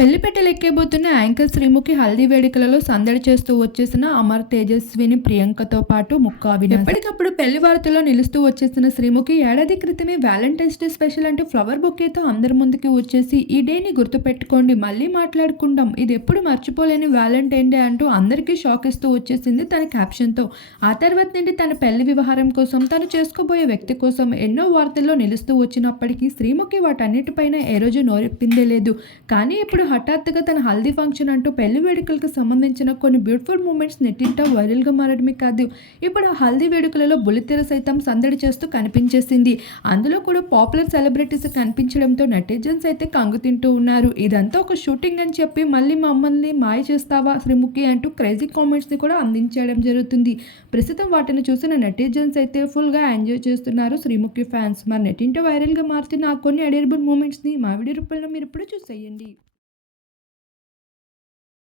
పెళ్ళిపెట్టెలు ఎక్కేబోతున్న యాంకర్ శ్రీముఖి హల్దీ వేడుకలలో సందడి చేస్తూ వచ్చేసిన అమర్ తేజస్విని ప్రియాంకతో పాటు ముక్క ఎప్పటికప్పుడు పెళ్ళి వార్తలో నిలుస్తూ వచ్చేసిన శ్రీముఖి ఏడాది క్రితమే వ్యాలంటైన్స్ డే స్పెషల్ అంటే ఫ్లవర్ బొకేతో అందరి ముందుకి వచ్చేసి ఈ డేని గుర్తుపెట్టుకోండి మళ్ళీ మాట్లాడుకుంటాం ఇది ఎప్పుడు మర్చిపోలేని వ్యాలంటైన్ డే అంటూ అందరికీ షాక్ ఇస్తూ వచ్చేసింది తన క్యాప్షన్తో. ఆ తర్వాత నుండి తన పెళ్ళి వ్యవహారం కోసం తను చేసుకోబోయే వ్యక్తి కోసం ఎన్నో వార్తల్లో నిలుస్తూ వచ్చినప్పటికీ శ్రీముఖి వాటన్నిటిపైన ఏ రోజు నోరెప్పిందే లేదు. కానీ ఇప్పుడు హఠాత్తుగా తన హల్దీ ఫంక్షన్ అంటూ పెళ్ళి వేడుకలకు సంబంధించిన కొన్ని బ్యూటిఫుల్ మూమెంట్స్ నెట్టింట వైరల్గా మారడమే కాదు. ఇప్పుడు ఆ హల్దీ వేడుకలలో బుల్లితెర సైతం సందడి చేస్తూ కనిపించేసింది. అందులో కూడా పాపులర్ సెలబ్రిటీస్ కనిపించడంతో నెటిజన్స్ అయితే కంగు తింటూ ఉన్నారు. ఇదంతా ఒక షూటింగ్ అని చెప్పి మళ్ళీ మమ్మల్ని మాయ చేస్తావా శ్రీముఖి అంటూ క్రేజీ కామెంట్స్ని కూడా అందించడం జరుగుతుంది. ప్రస్తుతం వాటిని చూసిన నెటిజన్స్ అయితే ఫుల్గా ఎంజాయ్ చేస్తున్నారు శ్రీముఖి ఫ్యాన్స్. మరి నెట్టింట వైరల్గా మారుతున్న ఆ కొన్ని అడేరబుల్ మూమెంట్స్ని మా వీడియో రూపంలో మీరు ఇప్పుడు చూసేయండి.